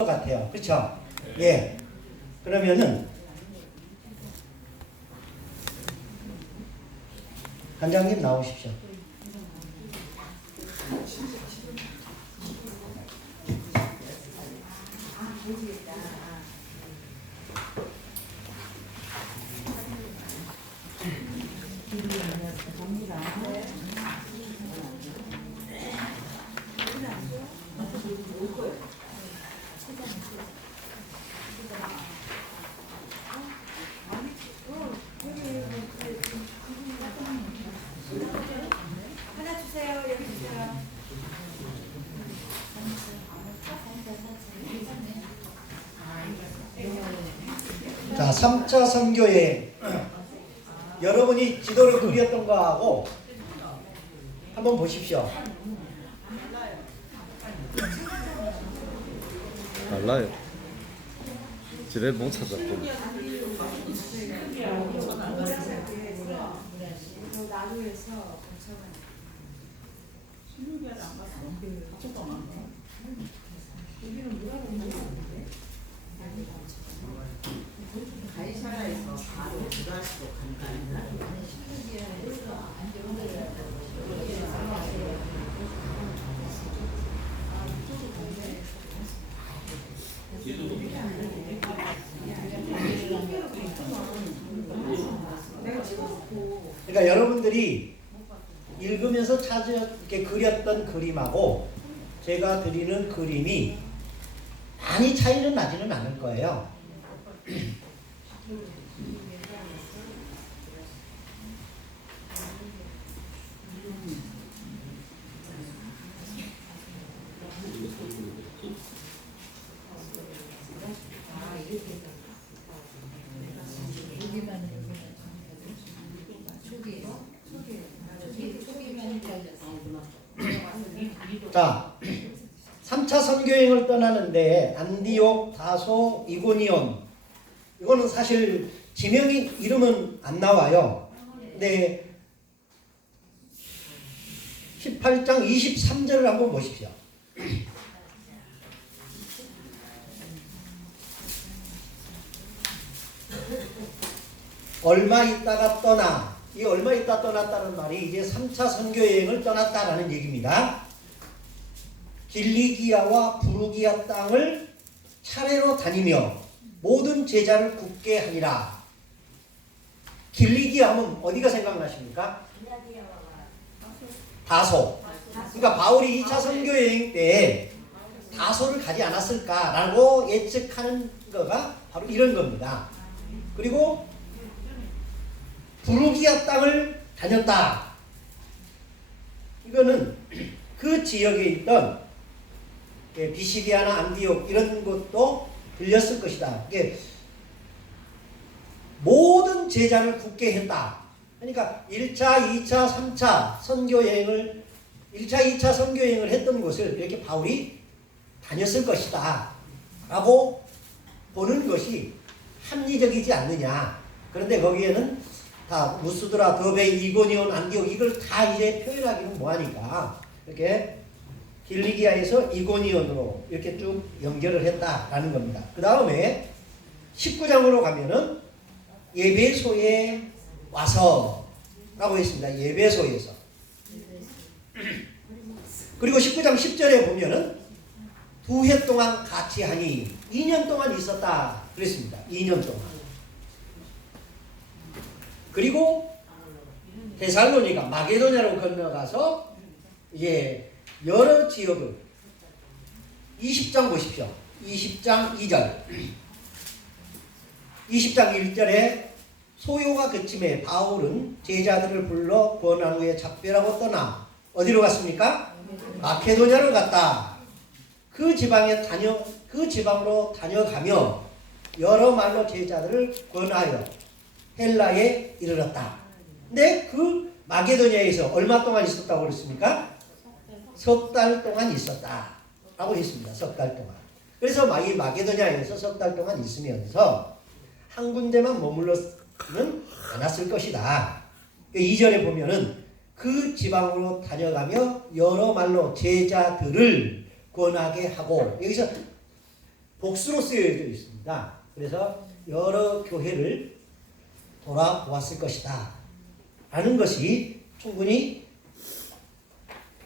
것 같아요. 그렇죠? 예. 그러면은 관장님 나오십시오. 하나 주세요. 여기 주세요. 자, 3차 선교에 여러분이 지도를 그렸던 거하고 한번 보십시오. 달라요. 집에 못 찾았고. 나루에서 가이사라에서 바로 주라시로 간다. 그러니까 여러분들이 읽으면서 이렇게 그렸던 그림하고 제가 드리는 그림이 많이 차이는 나지는 않을 거예요. 자, 3차 선교행을 떠나는데 안디옥, 다소, 이고니온 이거는 사실 지명이 이름은 안 나와요. 근데 18장 23절을 한번 보십시오. 얼마 있다가 떠나, 이 얼마 있다 떠났다는 말이 이제 3차 선교여행을 떠났다라는 얘기입니다. 길리기아와 부르기아 땅을 차례로 다니며 모든 제자를 굳게 하니라. 길리기아 하면 어디가 생각나십니까? 다소. 그러니까 바울이 2차 선교여행 때 다소를 가지 않았을까라고 예측하는 거가 바로 이런 겁니다. 그리고 부르기아 땅을 다녔다. 이거는 그 지역에 있던 비시디아나 안디옥 이런 곳도 들렸을 것이다. 이게 모든 제자를 굳게 했다. 그러니까 1차, 2차, 3차 선교여행을 1차, 2차 선교여행을 했던 곳을 이렇게 바울이 다녔을 것이다 라고 보는 것이 합리적이지 않느냐. 그런데 거기에는 다 무스드라, 더베, 이고니온, 안디옥 이걸 다 이제 표현하기는 뭐하니까 이렇게 길리기아에서 이고니온으로 이렇게 쭉 연결을 했다라는 겁니다. 그 다음에 19장으로 가면은 예배소에 와서 라고 했습니다. 예배소에서. 그리고 19장 10절에 보면은 2해 동안 같이 하니 2년 동안 있었다 그랬습니다. 2년 동안. 그리고 데살로니가 마게도냐로 건너가서 이제 여러 지역을 20장 보십시오. 20장 2절 20장 1절에 소요가 그침에 바울은 제자들을 불러 권한 후에 작별하고 떠나 어디로 갔습니까? 마케도냐로 갔다. 그 지방으로 다녀가며 여러 말로 제자들을 권하여 헬라에 이르렀다. 근데 그 마게도냐에서 얼마 동안 있었다고 그랬습니까? 석 달 동안 있었다 라고 했습니다. 석 달 동안. 그래서 이 마게도냐에서 석 달 동안 있으면서 한 군데만 머물러는 않았을 것이다. 2절에 보면은 그 지방으로 다녀가며 여러 말로 제자들을 권하게 하고, 여기서 복수로 쓰여져 있습니다. 그래서 여러 교회를 돌아보았을 것이다 라는 것이 충분히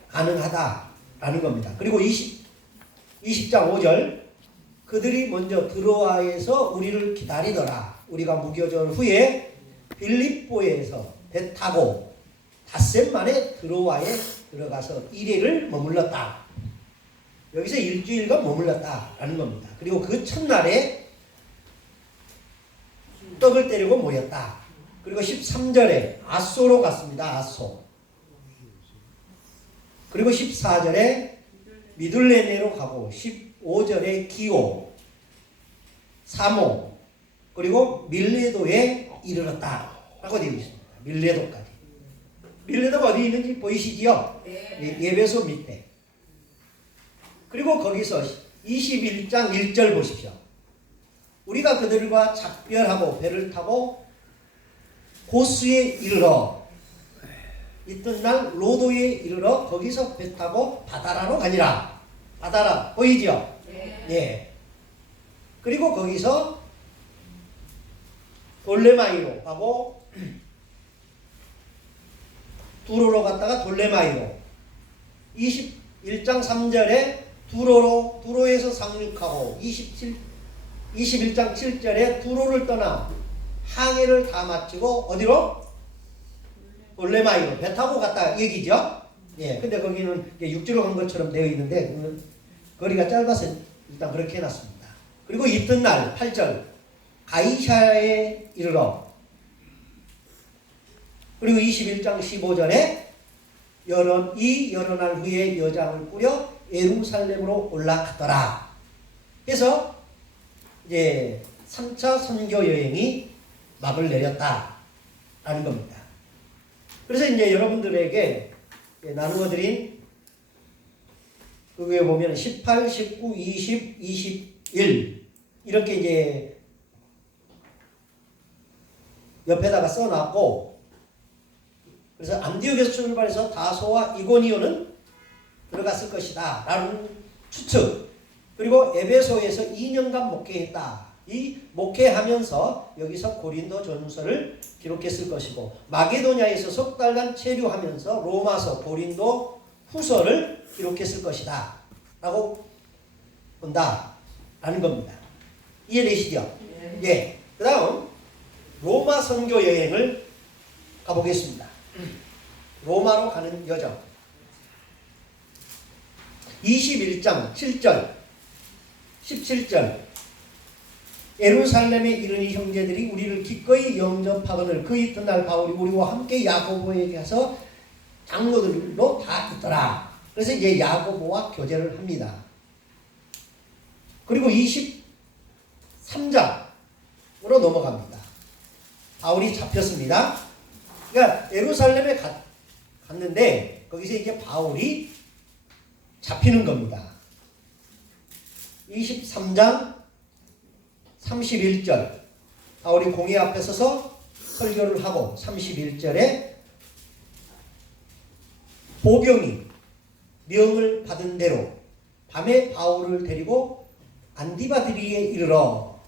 가능하다라는 겁니다. 그리고 20장 5절 그들이 먼저 드로아에서 우리를 기다리더라. 우리가 무교절 후에 빌립보에서 배 타고 닷새 만에 드로아에 들어가서 1일을 머물렀다. 여기서 일주일간 머물렀다라는 겁니다. 그리고 그 첫날에 떡을 때리고 모였다. 그리고 13절에 아소로 갔습니다. 아소. 그리고 14절에 미둘레네로 가고 15절에 기오, 사모, 그리고 밀레도에 이르렀다 라고 되어 있습니다. 밀레도까지. 밀레도가 어디 있는지 보이시지요? 예배소 밑에. 그리고 거기서 21장 1절 보십시오. 우리가 그들과 작별하고 배를 타고 고스에 이르러 이튿날 로도에 이르러 거기서 배 타고 바다라로 가니라. 바다라 보이지요? 네. 그리고 거기서 돌레마이로 가고 두로로 갔다가 돌레마이로 21장 3절에 두로에서 상륙하고 21장 7절에 두로를 떠나 항해를 다 마치고 어디로? 돌레마이로 배 타고 갔다 얘기죠. 예, 근데 거기는 육지로 간 것처럼 되어 있는데 거리가 짧아서 일단 그렇게 해놨습니다. 그리고 이튿날 8절 가이샤에 이르러 그리고 21장 15절에 여러 날 후에 여장을 꾸려 예루살렘으로 올라갔더라. 그래서 이제 3차 선교 여행이 막을 내렸다라는 겁니다. 그래서 이제 여러분들에게 나누어드린 그 위에 보면 18, 19, 20, 21 이렇게 이제 옆에다가 써놨고 그래서 안디옥에서 출발해서 다소와 이고니온은 들어갔을 것이다 라는 추측 그리고 에베소에서 2년간 목회했다. 이 목회하면서 여기서 고린도 전서를 기록했을 것이고 마게도냐에서 석 달간 체류하면서 로마서 고린도 후서를 기록했을 것이다 라고 본다 라는 겁니다. 이해되시죠? 예. 그 다음 로마 선교 여행을 가보겠습니다. 로마로 가는 여정 21장 7절 17절 예루살렘에 이르니 형제들이 우리를 기꺼이 영접하거늘 그 이튿날 바울이 우리와 함께 야고보에게 가서 장로들로 다 있더라. 그래서 이제 야고보와 교제를 합니다. 그리고 23장으로 넘어갑니다. 바울이 잡혔습니다. 그러니까 예루살렘에 갔는데 거기서 이제 바울이 잡히는 겁니다. 23장 31절 바울이 공회 앞에 서서 설교를 하고 31절에 보병이 명을 받은 대로 밤에 바울을 데리고 안디바드리에 이르러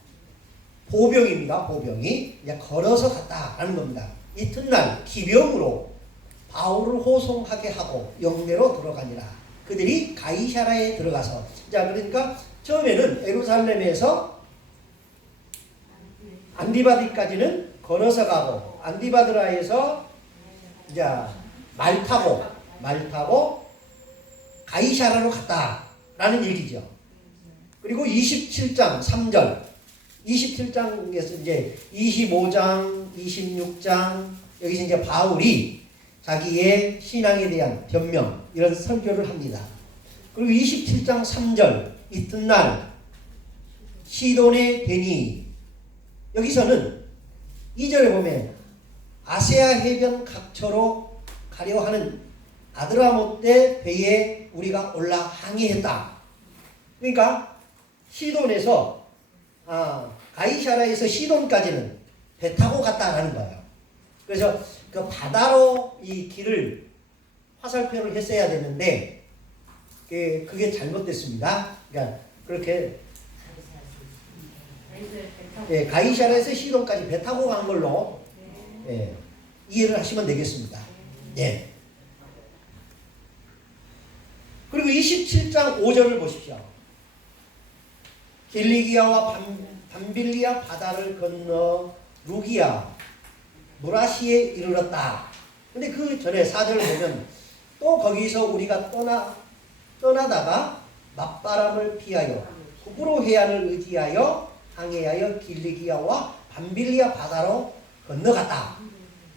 보병입니다. 보병이 이제 걸어서 갔다라는 겁니다. 이튿날 기병으로 바울을 호송하게 하고 영내로 들어가니라. 그들이 가이사라에 들어가서 자 그러니까 처음에는 예루살렘에서 안디바디까지는 걸어서 가고 안디바드라에서 이제 말 타고 가이사라로 갔다라는 얘기죠. 그리고 27장 3절 27장에서 이제 25장 26장 여기서 이제 바울이 자기의 신앙에 대한 변명 이런 설교를 합니다. 그리고 27장 3절 이튿날 시돈에 되니 여기서는 2절에 보면 아세아 해변 각처로 가려 하는 아드라모떼 배에 우리가 올라 항해했다. 그러니까 시돈에서 가이사라에서 시돈까지는 배 타고 갔다라는 거예요. 그래서 그 바다로 이 길을 화살표를 했어야 되는데 그게 잘못됐습니다. 그러니까 그렇게 예, 가이사라에서 시돈까지 배 타고 간 걸로 예, 이해를 하시면 되겠습니다. 예. 그리고 27장 5절을 보십시오. 길리기아와 밤빌리아 바다를 건너 루기아 무라시에 이르렀다. 근데 그 전에 4절을 보면 또 거기서 우리가 떠나다가 맞바람을 피하여 북으로 해안을 의지하여 항해하여 길리기아와 밤빌리아 바다로 건너갔다.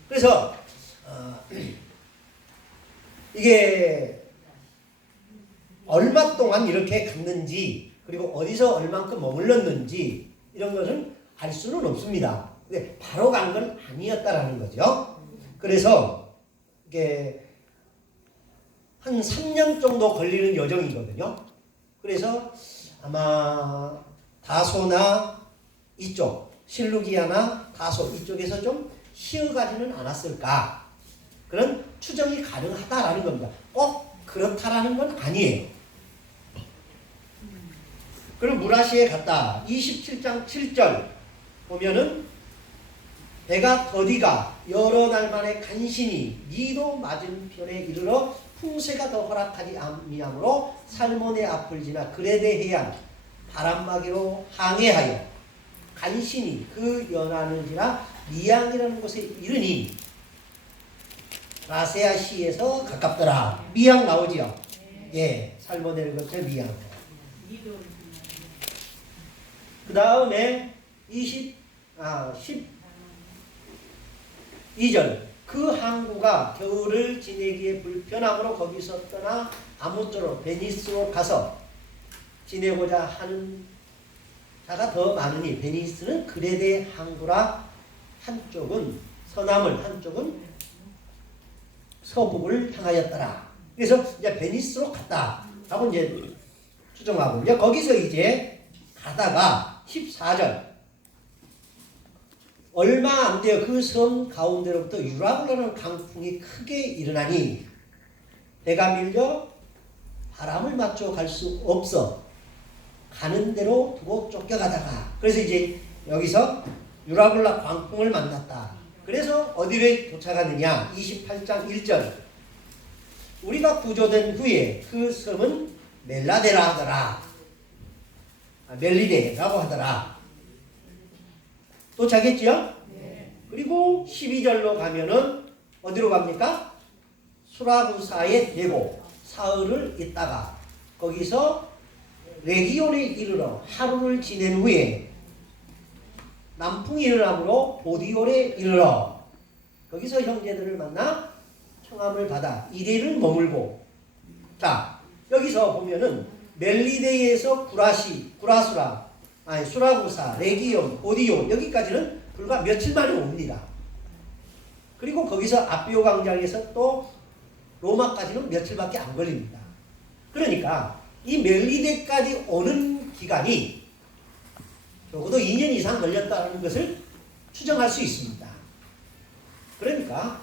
그래서 이게 얼마 동안 이렇게 갔는지 그리고 어디서 얼만큼 머물렀는지 이런 것은 알 수는 없습니다. 근데 바로 간 건 아니었다라는 거죠. 그래서 이게 한 3년 정도 걸리는 여정이거든요. 그래서 아마 다소나 이쪽 실루기아나 다소 이쪽에서 좀 쉬어가지는 않았을까 그런 추정이 가능하다라는 겁니다. 꼭 그렇다라는 건 아니에요. 그럼 무라시에 갔다. 27장 7절 보면은 배가 더디가 여러 날 만에 간신히 니도 맞은편에 이르러 풍세가 더 허락하지 아니하므로 살몬의 앞을 지나 그레데 해안 바람막이로 항해하여 간신히 그 연안을 지나 미양이라는 곳에 이르니 라세아시에서 가깝더라. 미양 나오지요? 예, 살몬을 거쳐 미양. 그 다음에 12절 그 항구가 겨울을 지내기에 불편함으로 거기서 떠나 아무쪼록 베니스로 가서 지내고자 하는 자가 더 많으니 베니스는 그레데 항구라 한쪽은 서남을 한쪽은 서북을 향하였더라. 그래서 이제 베니스로 갔다 하고 이제 추정하고 이제 거기서 이제 가다가 14절 얼마 안 돼요. 그 섬 가운데로부터 유라굴라는 강풍이 크게 일어나니 배가 밀려 바람을 맞춰 갈 수 없어 가는 대로 두고 쫓겨가다가 그래서 이제 여기서 유라굴라 광풍을 만났다. 그래서 어디에 도착하느냐 28장 1절 우리가 구조된 후에 그 섬은 멜라데라 하더라. 멜리데라고 하더라. 도착했지요? 네. 그리고 12절로 가면은 어디로 갑니까? 수라부사에 내고 사흘을 있다가 거기서 레기온에 이르러 하루를 지낸 후에 남풍이 일어나므로 보디올에 이르러 거기서 형제들을 만나 청함을 받아 이래를 머물고 자 여기서 보면은 멜리데에서 수라부사, 레기온, 보디온 여기까지는 불과 며칠 만에 옵니다. 그리고 거기서 아비오 광장에서 또 로마까지는 며칠밖에 안 걸립니다. 그러니까 이 멜리데까지 오는 기간이 적어도 2년 이상 걸렸다는 것을 추정할 수 있습니다. 그러니까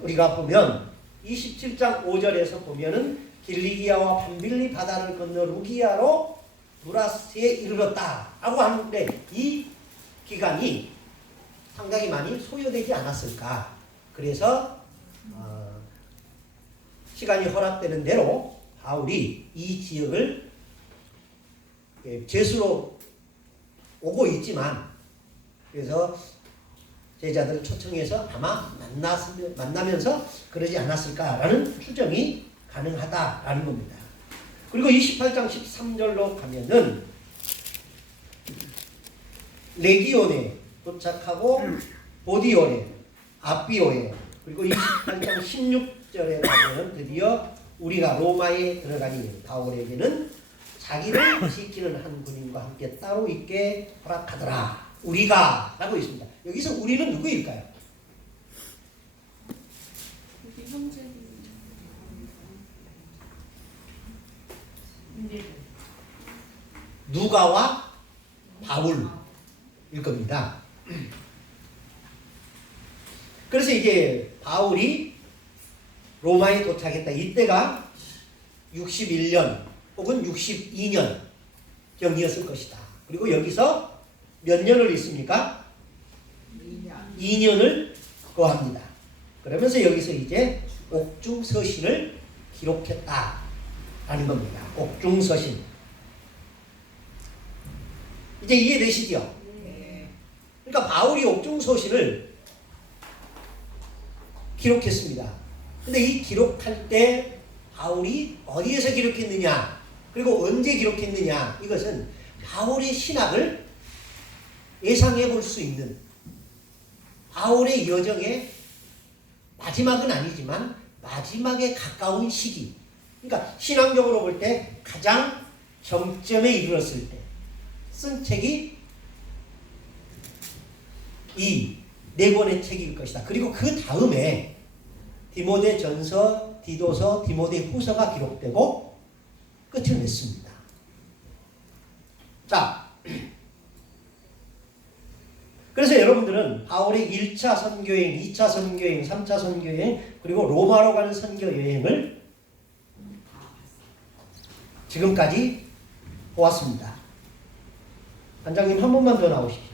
우리가 보면 27장 5절에서 보면은 길리기아와 밤빌리 바다를 건너 루기아로 무라스에 이르렀다 라고 하는데 이 기간이 상당히 많이 소요되지 않았을까. 그래서 시간이 허락되는 대로 바울이 이 지역을 제수로 오고 있지만 그래서 제자들을 초청해서 아마 만나면서 그러지 않았을까라는 추정이 가능하다라는 겁니다. 그리고 28장 13절로 가면은 레기온에 도착하고 보디올에 아비오에 그리고 28장 16절에 가면 드디어 우리가 로마에 들어가니 바울에게는 자기를 지키는 한 군인과 함께 따로 있게 허락하더라. 우리가 라고 있습니다. 여기서 우리는 누구일까요? 누가와 바울일 겁니다. 그래서 이게 바울이 로마에 도착했다. 이때가 61년 혹은 62년 경이었을 것이다. 그리고 여기서 몇 년을 있습니까? 2년을 거합니다. 그러면서 여기서 이제 옥중서신을 기록했다라는 겁니다. 옥중서신. 이제 이해되시죠? 그러니까 바울이 옥중서신을 기록했습니다. 근데 이 기록할 때 바울이 어디에서 기록했느냐, 그리고 언제 기록했느냐, 이것은 바울의 신학을 예상해 볼 수 있는 바울의 여정의 마지막은 아니지만 마지막에 가까운 시기, 그러니까 신앙적으로 볼 때 가장 정점에 이르렀을 때 쓴 책이 이 네 권의 책일 것이다. 그리고 그 다음에 디모데 전서, 디도서, 디모데 후서가 기록되고 끝을 냈습니다. 자, 그래서 여러분들은 바울의 1차 선교여행, 2차 선교여행, 3차 선교여행, 그리고 로마로 가는 선교여행을 지금까지 보았습니다. 반장님 한 번만 더 나오십시오.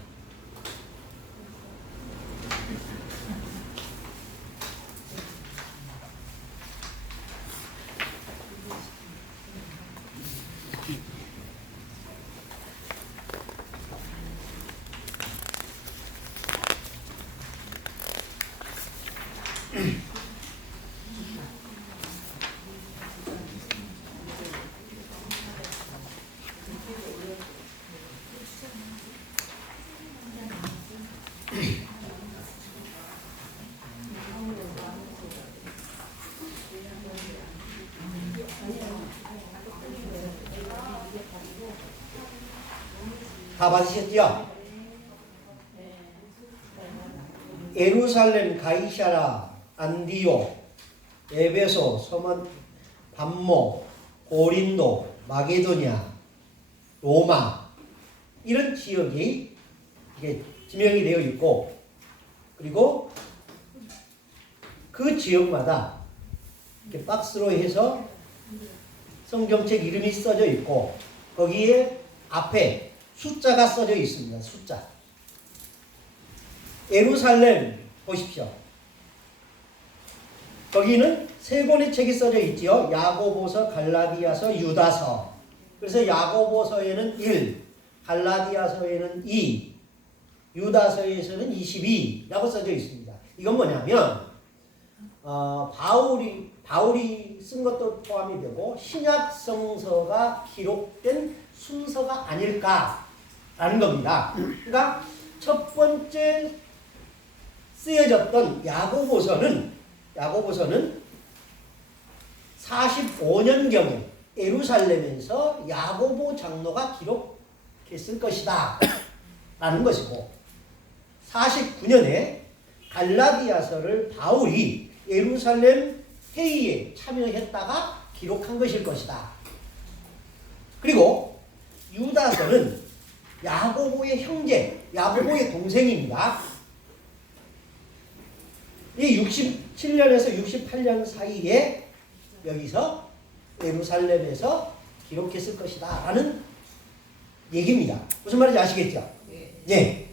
다 받으셨죠? 예루살렘, 가이사라, 안디오, 에베소, 서문, 반모, 고린도, 마게도냐, 로마, 이런 지역이 이게 지명이 되어 있고, 그리고 그 지역마다 이렇게 박스로 해서 성경책 이름이 써져 있고, 거기에 앞에 숫자가 써져 있습니다. 숫자. 예루살렘 보십시오. 거기는 세 권의 책이 써져 있지요. 야고보서, 갈라디아서, 유다서. 그래서 야고보서에는 1, 갈라디아서에는 2, 유다서에서는 22라고 써져 있습니다. 이건 뭐냐면 바울이 쓴 것도 포함이 되고 신약 성서가 기록된 순서가 아닐까라는 겁니다. 그러니까 첫 번째 쓰여졌던 야고보서는 45년경에 예루살렘에서 야고보 장로가 기록했을 것이다 라는 것이고, 49년에 갈라디아서를 바울이 예루살렘 회의에 참여했다가 기록한 것일 것이다. 그리고 유다서는 야고보의 형제, 야고보의 동생입니다. 이 67년에서 68년 사이에 여기서 예루살렘에서 기록했을 것이다 라는 얘기입니다. 무슨 말인지 아시겠죠? 네.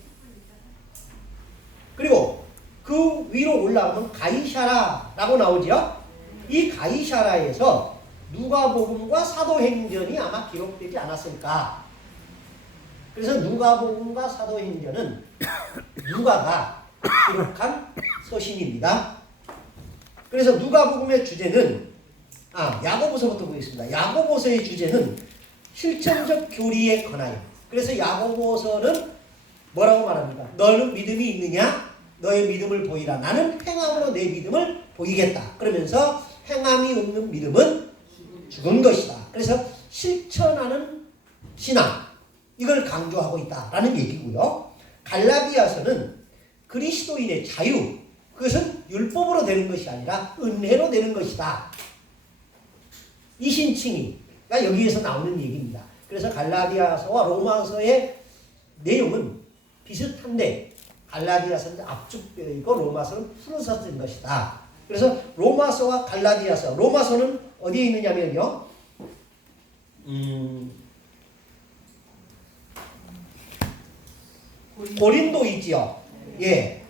그리고 그 위로 올라가면 가이사라라고 나오죠. 이 가이사라에서 누가복음과 사도행전이 아마 기록되지 않았을까. 그래서 누가복음과 사도행전은 누가가 기록한 서신입니다. 그래서 누가복음의 주제는 야고보서부터 보겠습니다. 야고보서의 주제는 실천적 교리에 관하여. 그래서 야고보서는 뭐라고 말합니까? 너는 믿음이 있느냐? 너의 믿음을 보이라. 나는 행함으로 내 믿음을 보이겠다. 그러면서 행함이 없는 믿음은 죽은 것이다. 그래서 실천하는 신앙, 이걸 강조하고 있다라는 얘기고요. 갈라디아서는 그리스도인의 자유, 그것은 율법으로 되는 것이 아니라 은혜로 되는 것이다. 이 신칭이가 여기에서 나오는 얘기입니다. 그래서 갈라디아서와 로마서의 내용은 비슷한데 갈라디아서는 압축되어 로마서는 풀어서 쓴 것이다. 그래서 로마서와 갈라디아서, 로마서는 어디에 있느냐면요, 고린도 있지요. 예.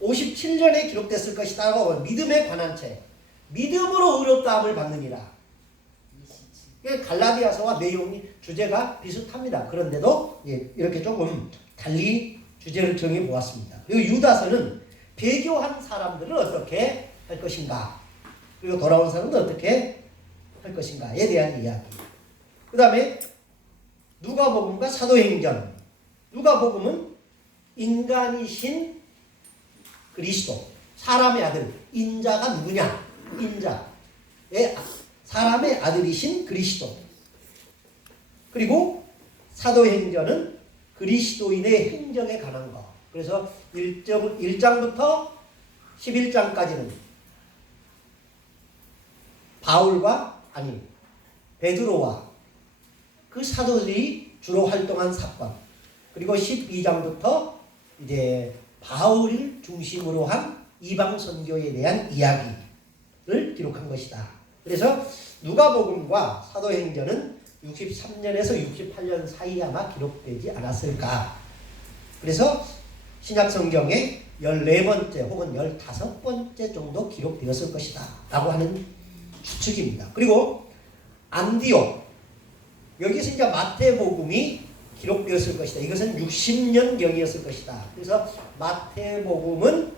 57년에 기록됐을 것이다라고 믿음에 관한 책. 믿음으로 의롭다함을 받느니라. 갈라디아서와 내용이 주제가 비슷합니다. 그런데도 예, 이렇게 조금 달리 주제를 정해 보았습니다. 그리고 유다서는 배교한 사람들을 어떻게 할 것인가, 그리고 돌아온 사람들은 어떻게 할 것인가에 대한 이야기. 그 다음에 누가복음과 사도행전. 누가복음은 인간이신 그리스도, 사람의 아들, 인자가 누구냐? 인자의 사람의 아들이신 그리스도. 그리고 사도행전은 그리스도인의 행정에 관한 것. 그래서 1장부터 11장까지는 베드로와 그 사도들이 주로 활동한 사건. 그리고 12장부터 이제 바울을 중심으로 한 이방 선교에 대한 이야기를 기록한 것이다. 그래서 누가복음과 사도행전은 63년에서 68년 사이에 아마 기록되지 않았을까. 그래서 신약성경에 14번째 혹은 15번째 정도 기록되었을 것이다 라고 하는 추측입니다. 그리고 안디옥, 여기서 이제 마태복음이 기록되었을 것이다. 이것은 60년경이었을 것이다. 그래서 마태복음은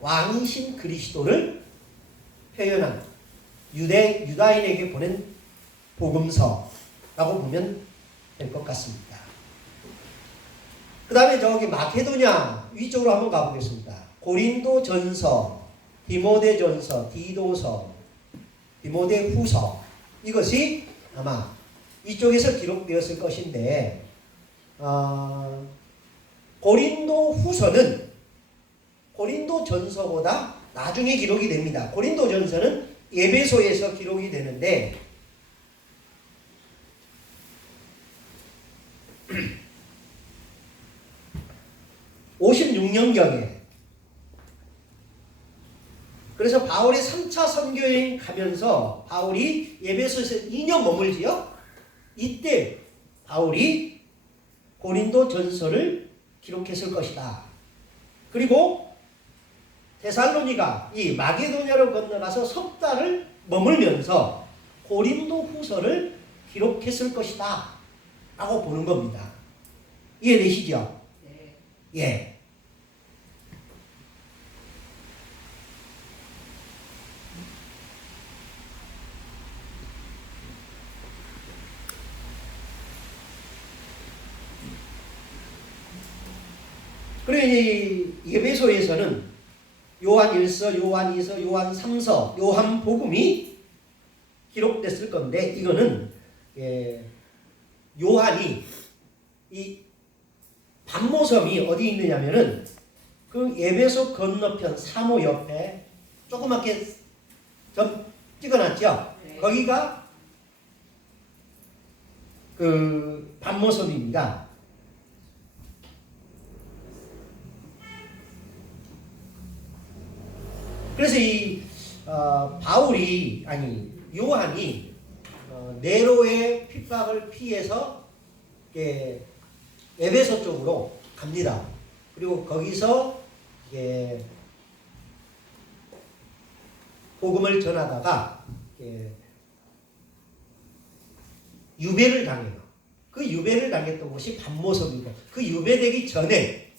왕이신 그리스도를 표현한 유다인에게 보낸 복음서라고 보면 될 것 같습니다. 그 다음에 저기 마케도냐 위쪽으로 한번 가보겠습니다. 고린도 전서, 디모데 전서, 디도서, 디모데 후서, 이것이 아마 이쪽에서 기록되었을 것인데, 고린도 후서는 고린도 전서보다 나중에 기록이 됩니다. 고린도 전서는 에베소에서 기록이 되는데, (56년경에) 그래서 바울이 3차 선교여행 가면서 바울이 에베소에서 2년 머물지요. 이때 바울이 고린도 전서를 기록했을 것이다. 그리고 데살로니가 이 마게도냐로 건너가서 석 달을 머물면서 고린도 후서를 기록했을 것이다 라고 보는 겁니다. 이해되시죠? 네. 예. 그리고 이 에베소에서는 요한 1서, 요한 2서, 요한 3서, 요한 복음이 기록됐을 건데, 이거는 요한이 이 반모섬이 어디 있느냐면은 그 에베소 건너편 사모 옆에 조그맣게 점 찍어놨죠. 네. 거기가 그 반모섬입니다. 그래서 이 요한이 네로의 핍박을 피해서 에베소 쪽으로 갑니다. 그리고 거기서 복음을 전하다가 유배를 당해요. 그 유배를 당했던 곳이 반모섬이고, 그 유배되기 전에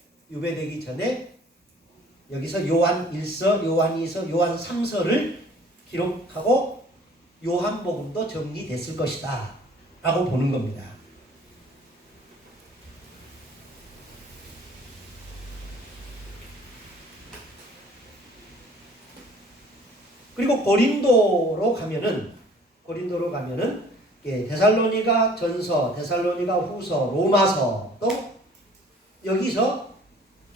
여기서 요한 1서, 요한 2서, 요한 3서를 기록하고 요한복음도 정리됐을 것이다 라고 보는 겁니다. 그리고 고린도로 가면은 데살로니가 전서, 데살로니가 후서, 로마서도 여기서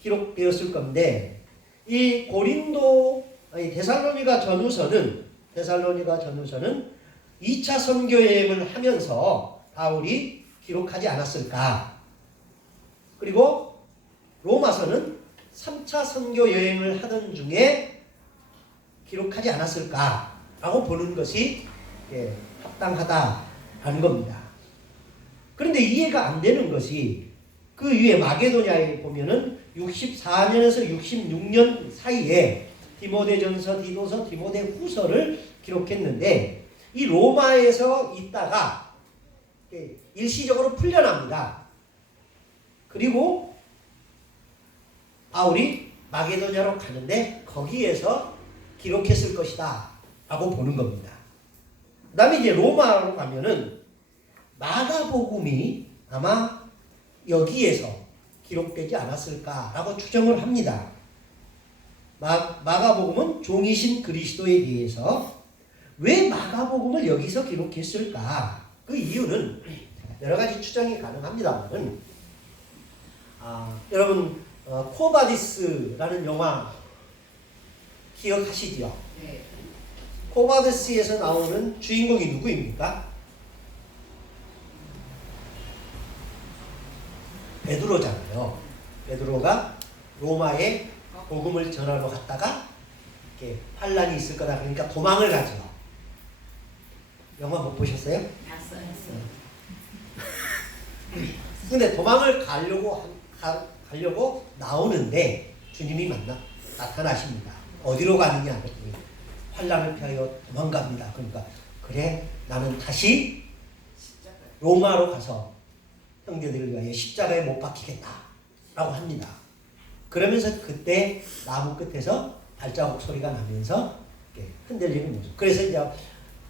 기록되었을 건데, 이 데살로니가 전후서는 2차 선교여행을 하면서 바울이 기록하지 않았을까? 그리고 로마서는 3차 선교여행을 하던 중에 기록하지 않았을까라고 보는 것이 합당하다라는 겁니다. 그런데 이해가 안 되는 것이 그 위에 마게도냐에 보면은 64년에서 66년 사이에 디모데전서, 디도서, 디모데후서를 기록했는데 이 로마에서 있다가 일시적으로 풀려납니다. 그리고 바울이 마게도냐로 가는데 거기에서 기록했을 것이다 라고 보는 겁니다. 그 다음에 이제 로마로 가면은 마가복음이 아마 여기에서 기록되지 않았을까라고 추정을 합니다. 마가복음은 종이신 그리스도에 대해서 왜 마가복음을 여기서 기록했을까? 그 이유는 여러 가지 추정이 가능합니다만, 여러분 코바디스라는 영화 기억하시죠? 네. 코바디스에서 나오는 주인공이 누구입니까? 베드로잖아요. 베드로가 로마에 복음을 전하러 갔다가 이렇게 환란이 있을 거다 그러니까 도망을 가죠. 영화 못 보셨어요? 봤어요. 근데 도망을 가려고 나오는데 주님이 나타나십니다. 어디로 가느냐 그랬더니 환란을 피하여 도망갑니다. 그러니까 그래 나는 다시 로마로 가서 형제들을 위하여 십자가에 못 박히겠다 라고 합니다. 그러면서 그때 나무 끝에서 발자국 소리가 나면서 흔들리는 모습. 그래서 이제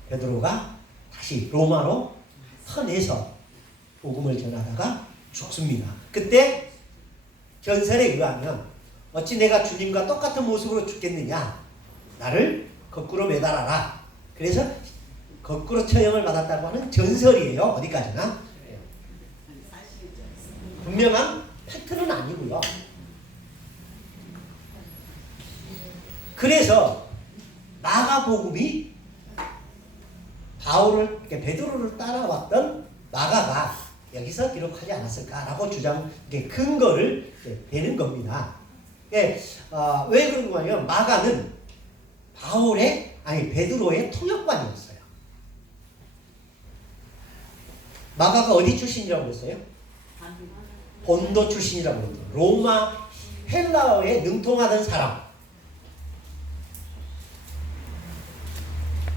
베드로가 다시 로마로 터내서 복음을 전하다가 죽습니다. 그때 전설에 의하면 어찌 내가 주님과 똑같은 모습으로 죽겠느냐, 나를 거꾸로 매달아라. 그래서 거꾸로 처형을 받았다고 하는 전설이에요. 어디까지나 분명한 팩트는 아니고요. 그래서 마가복음이 바울을, 베드로를 따라왔던 마가가 여기서 기록하지 않았을까라고 근거를 대는 겁니다. 왜 그런 거냐면 마가는 베드로의 통역관이었어요. 마가가 어디 출신이라고 그랬어요? 본도 출신이라고 그랬죠. 로마 헬라어에 능통하던 사람.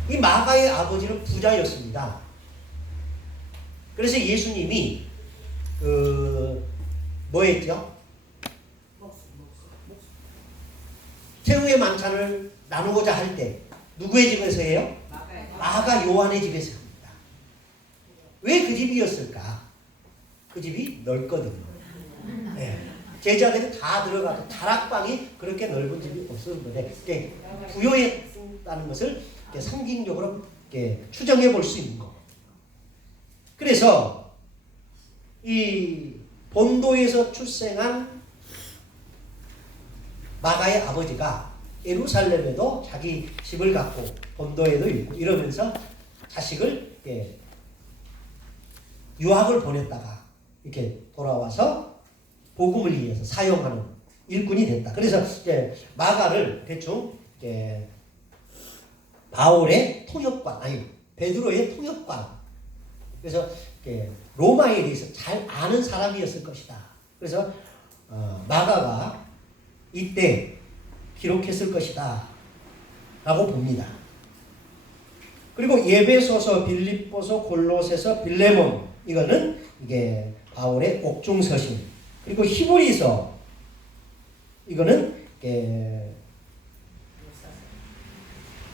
이 마가의 아버지는 부자였습니다. 그래서 예수님이 뭐 했죠? 최후의 만찬을 나누고자 할 때 누구의 집에서 해요? 마가 요한의 집에서 합니다. 왜 그 집이었을까? 그 집이 넓거든요. 네. 제자들이 다 들어가서 다락방이 그렇게 넓은 집이 없었는데 부여했다는 것을 상징적으로 추정해 볼 수 있는 거. 그래서 이 본도에서 출생한 마가의 아버지가 예루살렘에도 자기 집을 갖고 본도에도 있고 이러면서 자식을 유학을 보냈다가 이렇게 돌아와서 복음을 위해서 사용하는 일꾼이 됐다. 그래서 마가를 대충 바울의 통역관, 베드로의 통역관. 그래서 로마에 대해서 잘 아는 사람이었을 것이다. 그래서 마가가 이때 기록했을 것이다 라고 봅니다. 그리고 에베소서, 빌립보서, 골로새서, 빌레몬 이거는 이게 바울의 옥중서신. 그리고 히브리서 이거는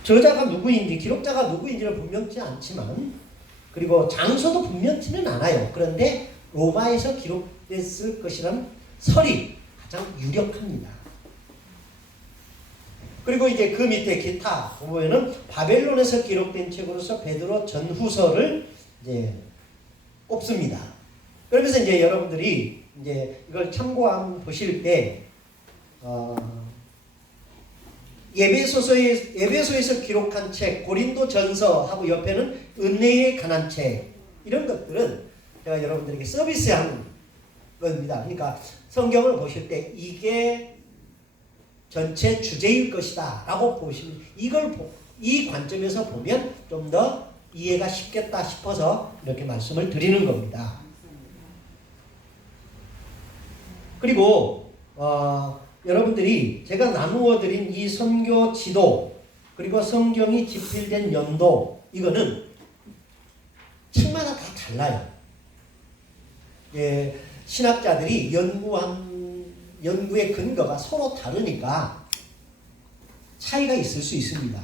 저자가 누구인지, 기록자가 누구인지를 분명치 않지만, 그리고 장소도 분명치는 않아요. 그런데 로마에서 기록됐을 것이라는 설이 가장 유력합니다. 그리고 이제 그 밑에 기타 보면은 바벨론에서 기록된 책으로서 베드로 전후서를 이제 꼽습니다. 그러면서 이제 여러분들이 이제 이걸 참고한 보실 때 에베소에서 기록한 책, 고린도전서하고 옆에는 은혜에 관한 책, 이런 것들은 제가 여러분들에게 서비스한 겁니다. 그러니까 성경을 보실 때 이게 전체 주제일 것이다 라고 보시면, 이 관점에서 보면 좀 더 이해가 쉽겠다 싶어서 이렇게 말씀을 드리는 겁니다. 그리고 여러분들이 제가 나누어 드린 이 선교 지도 그리고 성경이 집필된 연도 이거는 층마다 다 달라요. 예, 신학자들이 연구의 근거가 서로 다르니까 차이가 있을 수 있습니다.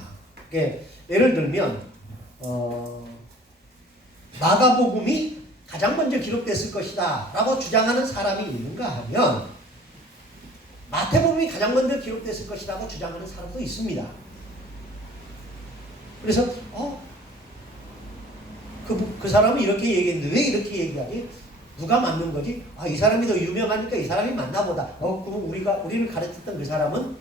예, 예를 들면 마가복음이 가장 먼저 기록됐을 것이다 라고 주장하는 사람이 있는가 하면 마태복음이 가장 먼저 기록됐을 것이라고 주장하는 사람도 있습니다. 그래서 그 사람은 이렇게 얘기했는데 왜 이렇게 얘기하지? 누가 맞는 거지? 이 사람이 더 유명하니까 이 사람이 맞나 보다. 그럼 우리를 가르쳤던 그 사람은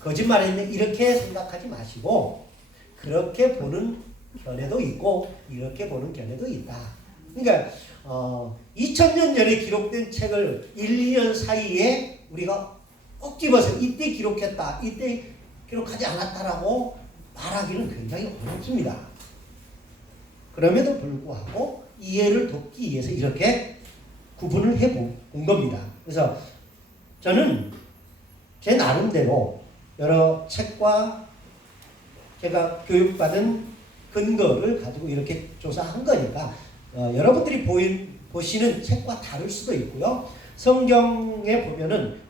거짓말했네. 이렇게 생각하지 마시고 그렇게 보는 견해도 있고 이렇게 보는 견해도 있다. 그러니까 2000년 전에 기록된 책을 1, 2년 사이에 우리가 꼭 집어서 이때 기록했다, 이때 기록하지 않았다라고 말하기는 굉장히 어렵습니다. 그럼에도 불구하고 이해를 돕기 위해서 이렇게 구분을 해본 겁니다. 그래서 저는 제 나름대로 여러 책과 제가 교육받은 근거를 가지고 이렇게 조사한 거니까 여러분들이 보시는 책과 다를 수도 있고요. 성경에 보면은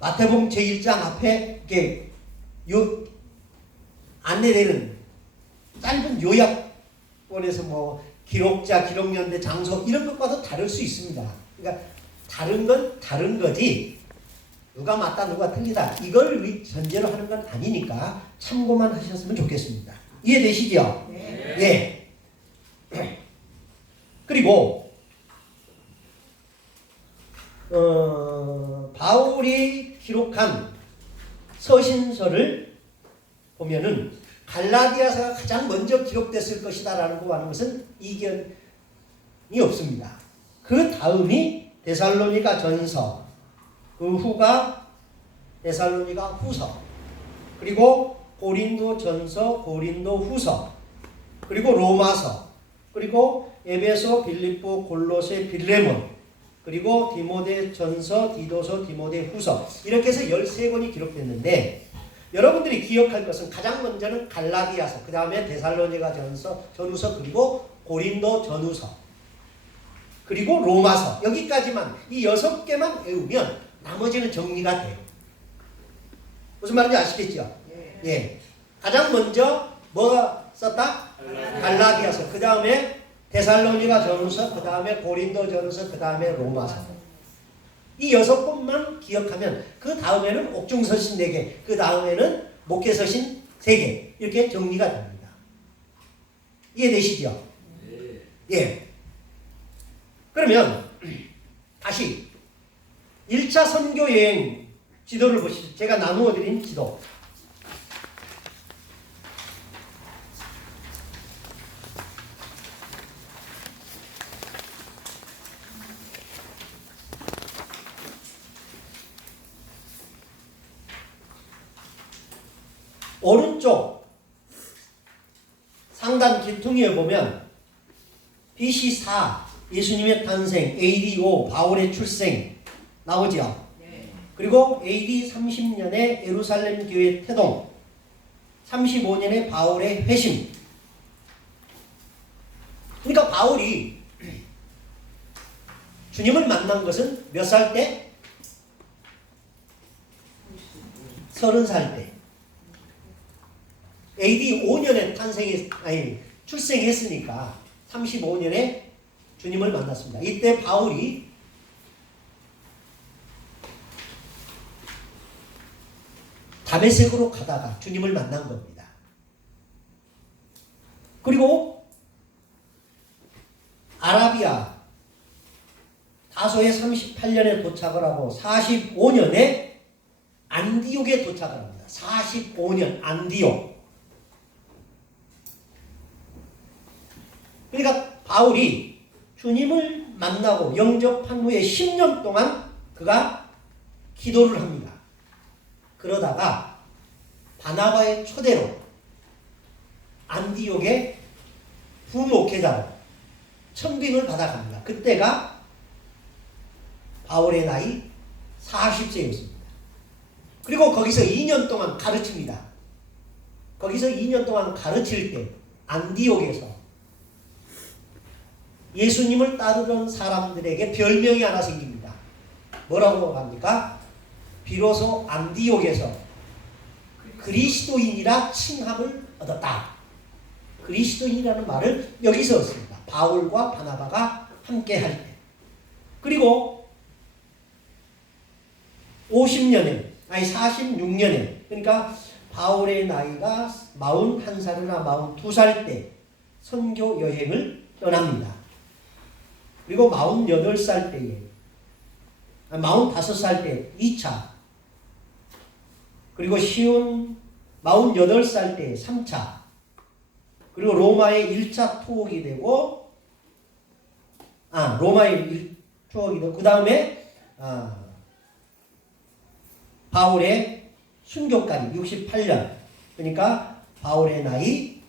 마태복음 제1장 앞에 이렇게 안내되는 짧은 요약본에서 뭐 기록자, 기록연대, 장소 이런 것과도 다를 수 있습니다. 그러니까 다른 건 다른 거지 누가 맞다 누가 틀리다 이걸 전제로 하는 건 아니니까 참고만 하셨으면 좋겠습니다. 이해되시죠? 네. 예. 그리고 바울이 기록한 서신서를 보면은 갈라디아서가 가장 먼저 기록됐을 것이다 라고 하는 것은 이견이 없습니다. 그 다음이 데살로니가 전서, 그 후가 데살로니가 후서, 그리고 고린도 전서, 고린도 후서, 그리고 로마서, 그리고 에베소, 빌립보, 골로새, 빌레몬, 그리고 디모데 전서, 디도서, 디모데 후서 이렇게 해서 13권이 기록됐는데 여러분들이 기억할 것은 가장 먼저는 갈라디아서, 그 다음에 데살로니가 전후서, 그리고 고린도 전후서, 그리고 로마서 여기까지만 이 6개만 외우면 나머지는 정리가 돼요. 무슨 말인지 아시겠죠? 예. 가장 먼저 뭐가 썼다? 갈라디아서, 그 다음에 데살로니가 전후서, 그 다음에 고린도 전후서, 그 다음에 로마서. 이 6권만 기억하면 그 다음에는 옥중서신 4개, 그 다음에는 목회서신 3개 이렇게 정리가 됩니다. 이해되시죠? 예. 그러면 다시 1차 선교 여행 지도를 보시죠. 제가 나누어 드린 지도. 오른쪽 상단 기퉁이에 보면 BC 4 예수님의 탄생, AD 5 바울의 출생 나오죠. 그리고 AD 30년에 예루살렘 교회 태동, 35년에 바울의 회심. 그러니까 바울이 주님을 만난 것은 몇 살 때? 30살 때. AD 5년에 출생했으니까 35년에 주님을 만났습니다. 이때 바울이 다메섹으로 가다가 주님을 만난 겁니다. 그리고 아라비아 다소에 38년에 도착을 하고 45년에 안디옥에 도착을 합니다. 45년 안디옥. 그러니까 바울이 주님을 만나고 영접한 후에 10년 동안 그가 기도를 합니다. 그러다가 바나바의 초대로 안디옥의 부목회자로 천빙을 받아갑니다. 그때가 바울의 나이 40세였습니다. 그리고 거기서 2년 동안 가르칩니다. 거기서 2년 동안 가르칠 때 안디옥에서 예수님을 따르던 사람들에게 별명이 하나 생깁니다. 뭐라고 합니까? 비로소 안디옥에서 그리스도인이라 칭함을 얻었다. 그리스도인이라는 말을 여기서 썼습니다. 바울과 바나바가 함께 할 때. 그리고 46년에 그러니까 바울의 나이가 41살이나 42살 때 선교 여행을 떠납니다. 그리고 48살 때에 45살 때 2차, 그리고 쉬운 48살 때 3차, 그리고 로마의 1차 투옥이 되고 그 다음에 바울의 순교까지 68년, 그러니까 바울의 나이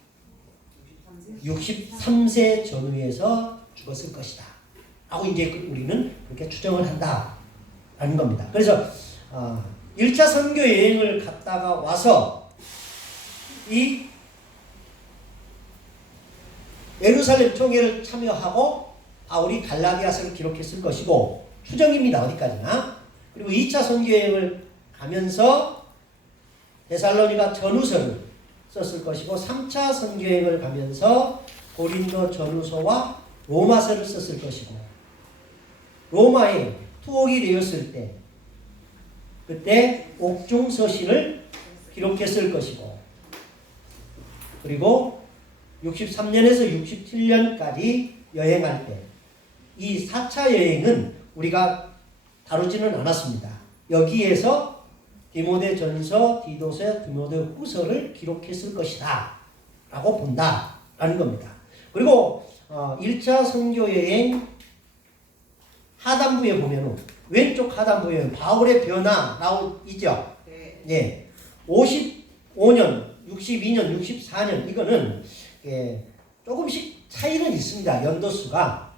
63세 전후에서 죽었을 것이다 하고 이제 우리는 그렇게 추정을 한다라는 겁니다. 그래서 1차 선교 여행을 갔다가 와서 이 예루살렘 총회를 참여하고 바울이 갈라디아서를 기록했을 것이고, 추정입니다. 어디까지나. 그리고 2차 선교 여행을 가면서 데살로니가 전후서를 썼을 것이고, 3차 선교 여행을 가면서 고린도 전후서와 로마서를 썼을 것이고, 로마에 투옥이 되었을 때 그때 옥중서신을 기록했을 것이고, 그리고 63년에서 67년까지 여행할 때 이 4차 여행은 우리가 다루지는 않았습니다. 여기에서 디모데전서, 디도서, 디모데후서를 기록했을 것이다 라고 본다라는 겁니다. 그리고 1차 선교 여행 하단부에 보면은, 왼쪽 하단부에 바울의 변화 있죠? 네. 55년, 62년, 64년 이거는 조금씩 차이는 있습니다. 연도수가.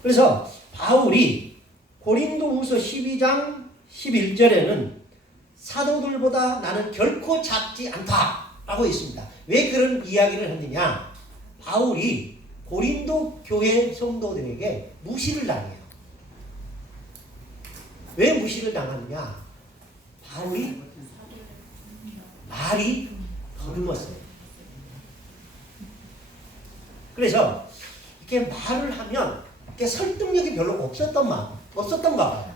그래서 바울이 고린도후서 12장 11절에는 사도들보다 나는 결코 작지 않다라고 있습니다. 왜 그런 이야기를 했느냐? 바울이 고린도 교회 성도들에게 무시를 당해요. 왜 무시를 당하느냐? 바울이 말이 더듬었어요. 그래서 이렇게 말을 하면 이렇게 설득력이 별로 없었던가 봐요.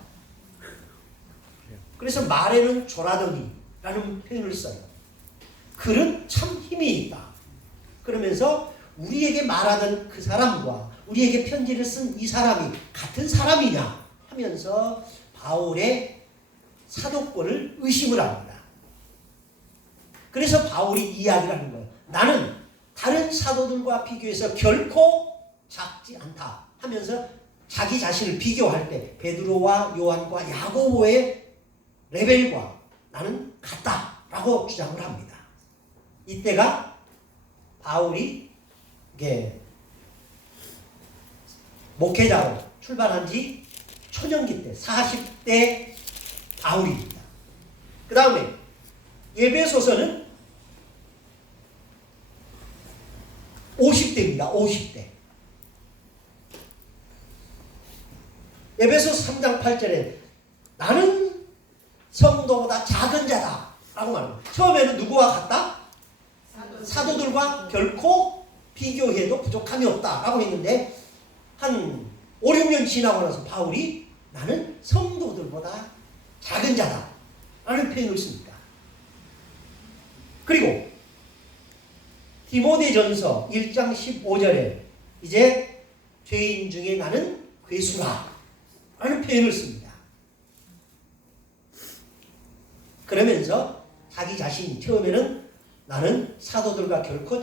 그래서 말에는 조라더니라는 표현을 써요. 글은 참 힘이 있다. 그러면서 우리에게 말하던 그 사람과 우리에게 편지를 쓴 이 사람이 같은 사람이냐 하면서 바울의 사도권을 의심을 합니다. 그래서 바울이 이야기를 하는 거예요. 나는 다른 사도들과 비교해서 결코 작지 않다 하면서 자기 자신을 비교할 때 베드로와 요한과 야고보의 레벨과 나는 같다라고 주장을 합니다. 이때가 바울이 목회자로 출발한 지 초년기 때 40대 바울입니다. 그 다음에 에베소서는 50대입니다. 50대. 에베소서 3장 8절에 나는 성도보다 작은 자다 라고 말합니다. 처음에는 누구와 같다? 사도들과 결코 비교해도 부족함이 없다 라고 했는데 한 5, 6년 지나고 나서 바울이 나는 성도들보다 작은 자다 라는 표현을 씁니다. 그리고 디모데전서 1장 15절에 이제 죄인 중에 나는 괴수라 라는 표현을 씁니다. 그러면서 자기 자신이 처음에는 나는 사도들과 결코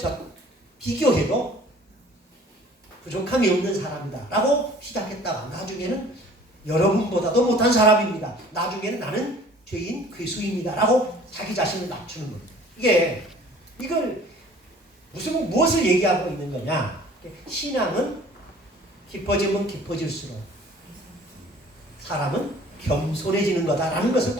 비교해도 부족함이 없는 사람이다 라고 시작했다가 나중에는 여러분보다도 못한 사람입니다. 나중에는 나는 죄인 괴수입니다 라고 자기 자신을 낮추는 겁니다. 이걸 무엇을 얘기하고 있는 거냐? 신앙은 깊어지면 깊어질수록 사람은 겸손해지는 거다라는 것을